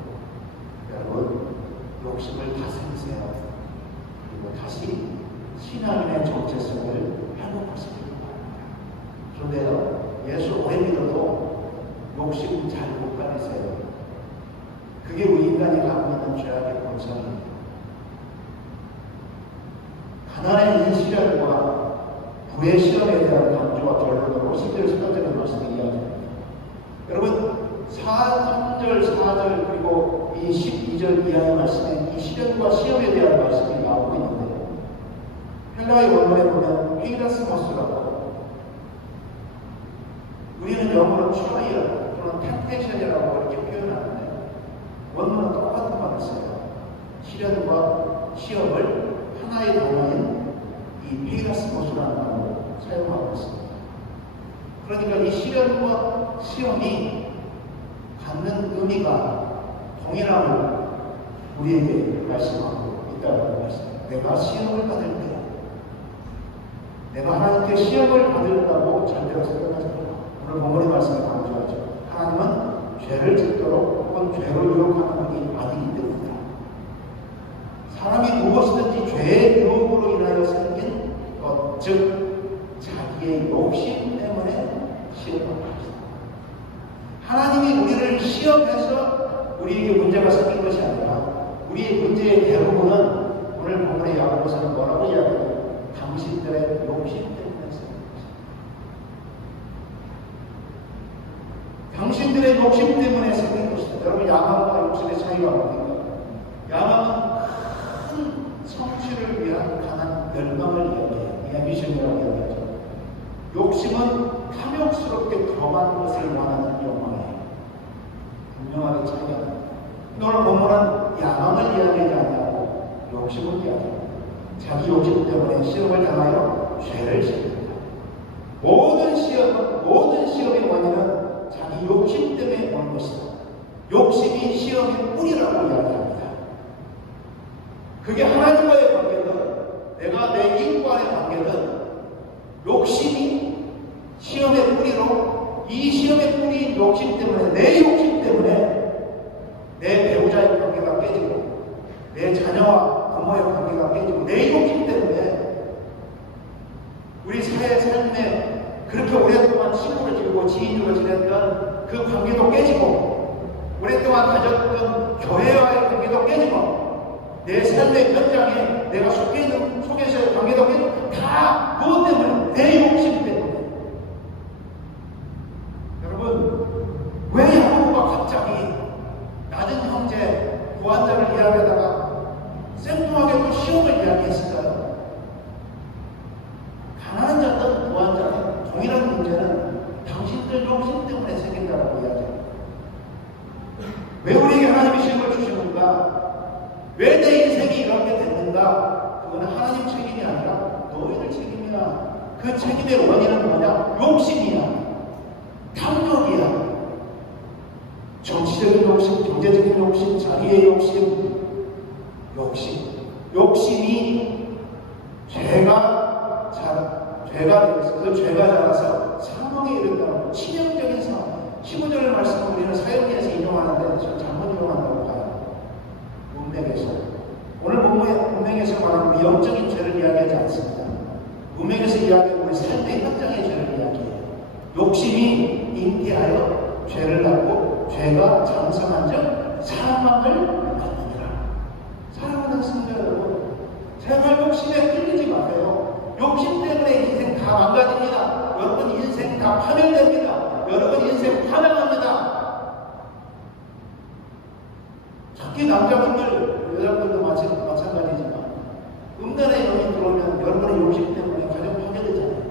여러분, 욕심을 다스리세요. 그리고 다시 신앙인의 정체성을 회복하시기 바랍니다. 그런데요, 예수 오래 믿어도 욕심 잘 못 가리세요. 그게 우리 인간이 갖고 있는 죄악의 본성입니다. 가난의 이 시련과 부의 시험에 대한 강조와 결론으로 10절, 18절의 말씀을 이야기합니다. 여러분, 3절, 4절 그리고 이 12절 이하의 말씀에 이 시련과 시험에 대한 말씀이 나오고 있는데 헬라의 원문에 보면 히라스모스라고 우리는 영어로 트라이얼 또는 템테이션이라고 이렇게 표현하는데 원문은 똑같은 말을 써요. 시련과 시험을 하나의 단어인 이 페이라스모스라는 단어로 사용하고 있습니다. 그러니까 이 시련과 시험이 갖는 의미가 동일함을 우리에게 말씀하고 있다고 말씀합니다. 내가 시험을 받을 때, 내가 하나님께 시험을 받는다고 절대로 생각하지 말고, 오늘 본문의 말씀을 강조하죠. 하나님은 죄를 짓도록 혹은 죄로 유혹하는 분이 아니기 때문이다. 사람이 무엇이든지 죄의 유혹으로 인하여 생긴 것, 즉 자기의 욕심 때문에 시험받고 있습니다. 하나님이 우리를 시험해서 우리에게 문제가 생긴 것이 아니라 우리의 문제의 대부분은 오늘 본문의 야고보서는 뭐라고 이야기해요? 당신들의 욕심 때문에 생긴 것입니다. 당신들의 욕심 때문에 생긴 것입니다. 여러분, 야망과 욕심의 차이가 뭡니까? 야망은 큰 성취를 위한 강한 열망을 이야기해요. 앰비션이라고 이야기하죠. 욕심은 탐욕스럽게 더 많은 것을 원하는 욕망이에요. 분명하게 차이가 납니다. 오늘 본문은 야망을 이야기하지 않냐고 욕심을 이야기합니다. 자기 욕심 때문에 시험을 당하여 죄를 짓는다. 모든 시험의 원인은 자기 욕심 때문에 오는 것이다. 욕심이 시험의 뿌리라고 이야기합니다. 그게 하나님과의 관계든 내가 내 인과의 관계든 욕심이 시험의 뿌리로, 이 시험의 뿌리인 욕심 때문에, 내 욕심 때문에 내 배우자의 관계가 깨지고 내 자녀와 부모의 관계가 깨지고 내 욕심 때문에 우리 사회 삶에 그렇게 오랫동안 친구를 지르고 지인으로 지냈던 그 관계도 깨지고 오랫동안 가졌던 교회와의 관계도 깨지고 내 삶의 현장에 내가 속해 있는 속에서의 관계도 깨지고 다 그것 때문에, 내 욕심 때문에. 여러분, 왜 야고보가 갑자기 낮은 형제 부한자를 이야기하다가 생뚱하게 또 시험을 이야기했을까요? 가난한 자든 부한자든 동일한 문제는 당신들 욕심 때문에 생긴다고 이야기합니다. 왜 우리에게 하나님이 시험을 주시는가? 왜 내 인생이 이렇게 됐는가? 그건 하나님 책임이 아니라 너희들 책임이야. 그 책임의 원인은 뭐냐? 욕심이야. 탐욕이야. 정치적인 욕심, 경제적인 욕심, 자기의 욕심. 욕심이 죄가 되어서 그 죄가 자라서 사망에 이른다고, 치명적인 사망. 15절 말씀을 우리는 사용해서 인용하는데 저 잘못 인용한다고 봐요. 문맥에서. 오늘 문맥에서 말하는 우리 영적인 죄를 이야기하지 않습니다. 문맥에서 이야기하는 우리 삶의 현장의 죄를 이야기해요. 욕심이 잉태하여 죄를 낳고 죄가 장성한 적 사망을 낳느니라. 사랑하는 성도 여러분, 제발 욕심에 끌리지 마세요. 욕심 때문에 인생 다 망가집니다. 여러분 인생 다 파멸됩니다. 여러분 인생 파멸합니다. 특히 남자분들, 여자분들도 마찬가지지만 음란의 영이 들어오면 여러분의 욕심 때문에 가정 파괴되잖아요.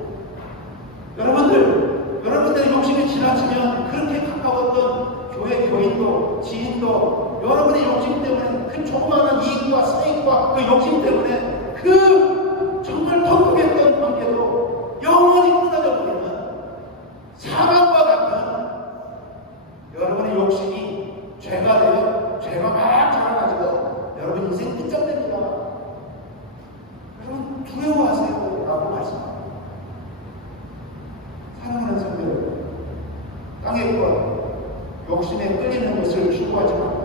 여러분들의 욕심이 지나치면 그렇게 가까웠던 교회 교인도 지인도 여러분의 욕심 때문에 그 조그마한 이익과 사익과 그 욕심 때문에 그 정말 톡톡했던 관계도 영원히 끊어져 버리는 사망과 같은 여러분의 욕심이 죄가 되어 죄가 막 자라가지고 여러분 인생 끝장냅니다. 여러분 두려워하세요 라고 말씀합니다. 사랑하는 성도 여러분, 땅의 것, 욕심에 끌리는 것을 추구하지 말고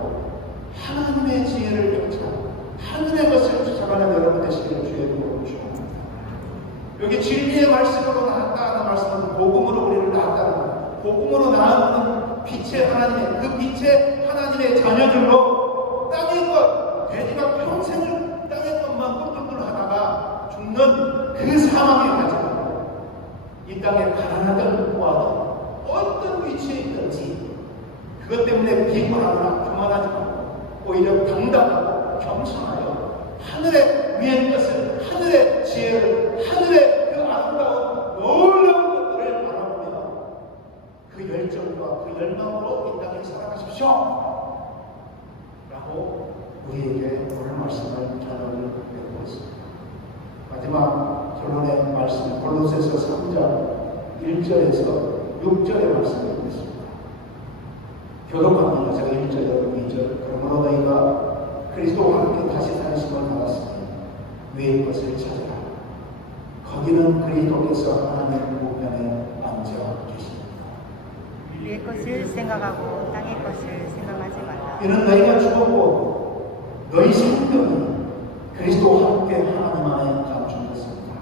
하나님의 지혜를 쫓아 하늘의 것을 쫓아가는 여러분 되시기를 주의 이름으로 축원합니다. 여기 진리의 말씀으로 나았다는 말씀은 복음으로 우리를 낳았다는 것, 복음으로 낳은 빛의 하나님의, 그 빛의 하나님의 자녀들로 땅의 것, 돼지가 평생을 땅의 것만 꿀꿀꿀 하다가 죽는 그 사망에 가지고 이 땅에 가난하든 부하든 어떤 위치에 있든지 그것 때문에 비굴하거나 교만하지 말고 오히려 당당하고 겸손하여 하늘의 위의 것을, 하늘의 지혜를, 하늘의 그 아름다운 놀라운 것들을 바라보며 그 열정과 그 열망으로 이 땅에 살아가십시오 라고 우리에게 말씀을 자료를 배우고 있습니다. 마지막 결론의 말씀 골로새서 3장 1절에서 6절의 말씀을 읽겠습니다. 교독합니다. 제가 1절, 2절. 그러므로 너희가 그리스도와 함께 다시 사시심을 받았으니 위의 것을 찾으라. 거기는 그리스도께서 하나님의 우편에 앉아 계십니다. 위의 것을 생각하고 땅의 것을 생각하지 말라. 이는 너희가 죽었고 너희 생명이 그리스도와 함께 하나님 안에 감추었습니다.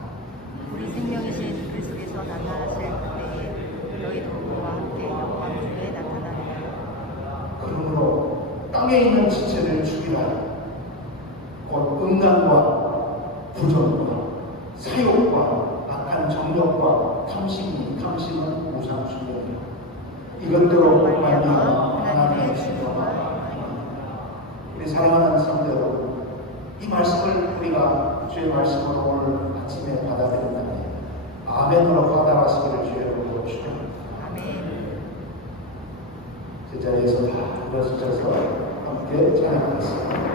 우리 생명이신 그리스도께서 나타나실 그때에 너희도 그와 함께 영광 중에 나타나리라. 그러므로 땅에 있는 지체를 죽이라. 곧 음란과 부정과 사욕과 악한 정욕과 탐심은 우상숭배이다. 이것들로 말미암아 하나님의 진노가 우리 사랑하는 성도 여러분, 이 말씀을 우리가 주의 말씀으로 오늘 아침에 받아들인다면 아멘으로 받아가시기를 주여로 축원합니다. 아멘. 제자리에서 다 일어서셔서 함께 찬양하겠습니다.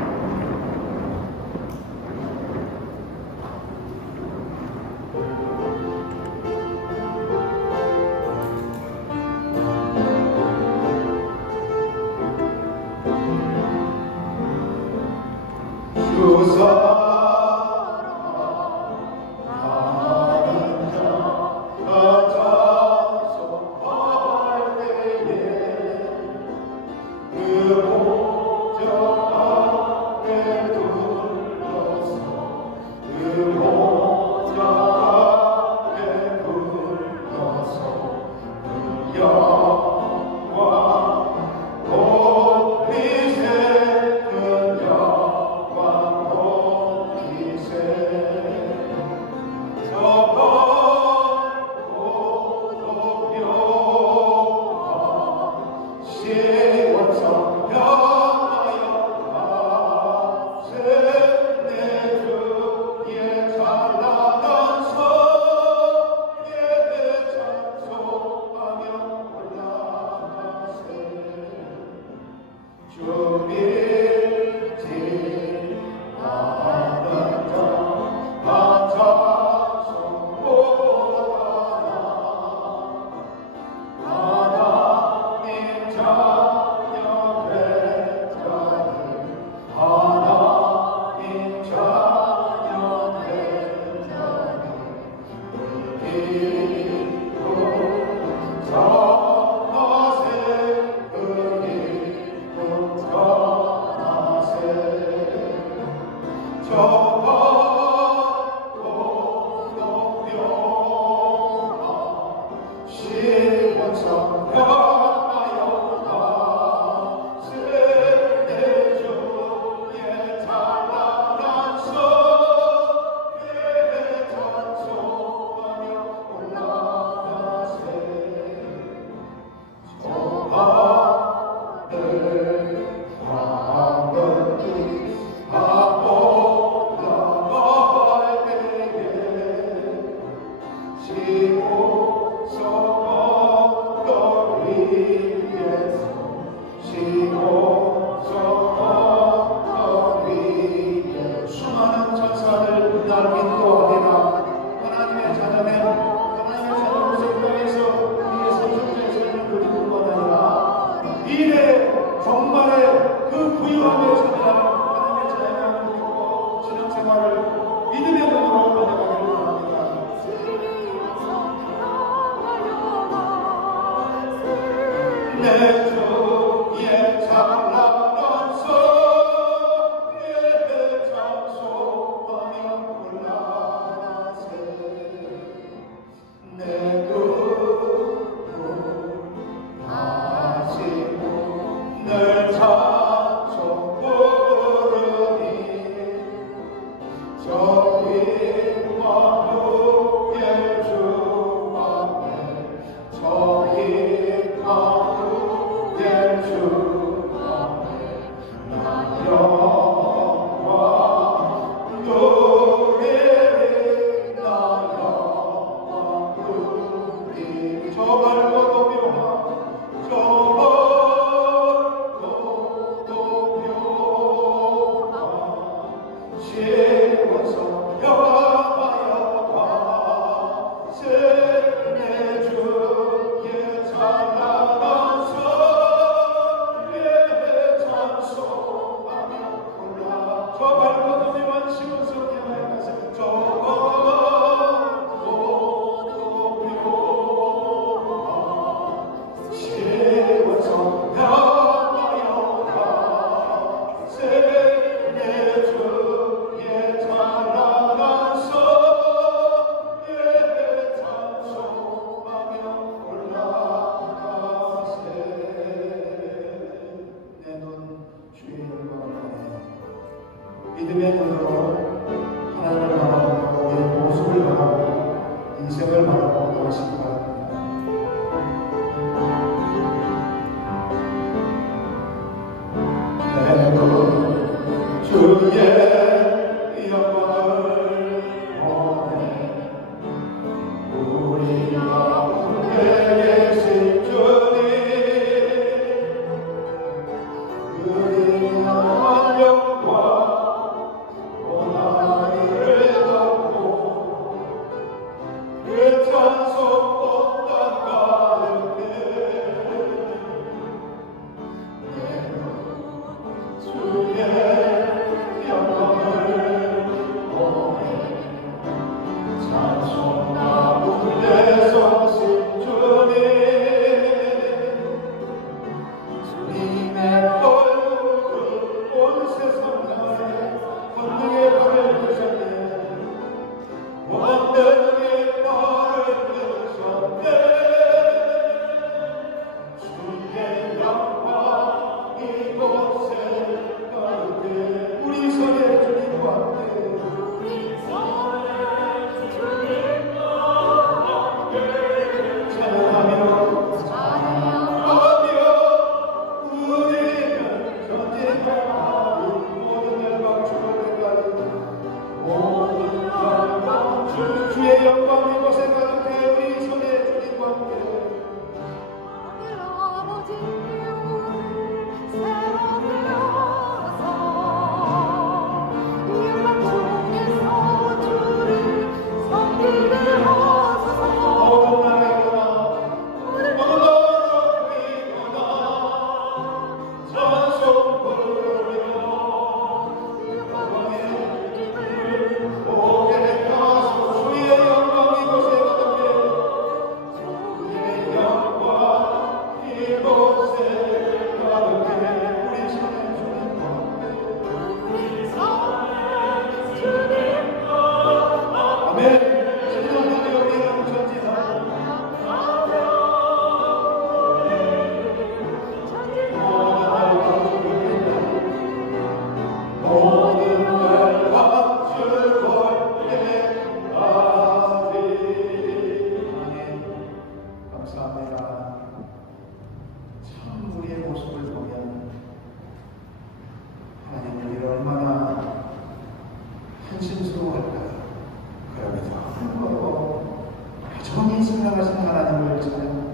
지워서 영화하여 내 주의 찬란한 선에 찬송하며 올라 저 발걸음이만 심은 성령의 가슴 저 지워서 영화여 내 주의 찬란한 선에 찬송하며 올라가세 내 눈 주의 영광을 믿음의 눈으로 하나님을 바라보고 우리의 모습을 바라보고 인생을 바라보고 나가시기 바랍니다. 내 눈 주의 영광을 보네 우리 가운데 계신 주님 그리한 영광 고난을 덮고 그 찬송 꽃단 가득해 주의 영광을 보내 찬송 가운데 서신 주님 주님의 얼굴 온 세상 나에 권능의 발을 드셨네 원능의 발을 드셨네 주의 영광 이곳에 가득해 우리 손에 주님과 함께 찬양하며 우리는 전쟁하고 모든 열방 죽을 때까지 모든 열방 주의 영광 이곳에 가득해 우리 손에 주님과 함께 모든 나라에거나 모든 나라에거나 찬송 부르며 영광의 힘을 보게 하소서 주의 영광 이곳에 가득해 주의 영광 이곳에 가득해 우리 손에 주님과 아멘. 진정하며 우리는 전진하고 모든 열방 즐거울 때까지 감사합니다. 참 우리의 모습을 보면 하나님 우리를 얼마나 한심스러워할까. 그럼에도 불구하고 정히 생각하신 하나님을 찾는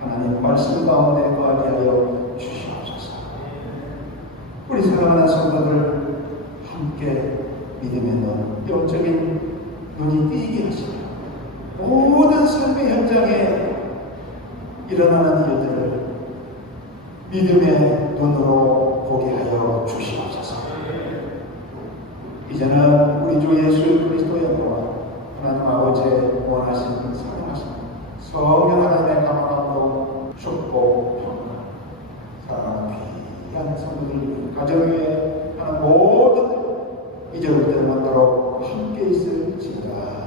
하나님 말씀 가운데 거하게 하여 주시옵소서. 우리 사랑하는 성도들 함께 믿음의 눈, 영적인 눈이 띄게 하시며 모든 삶의 현장에 일어나는 일들을 믿음의 눈으로 보게 하여 주시옵소서. 이제는 우리 주 예수 그리스도의 영광 하나님 아버지의 원하신 사랑하심 성령 하나님의 감사함으로 축복 평강 사랑하는 귀한 성도들 가정 위에 하는 모든 이제부터 만나러 함께 있을지어다.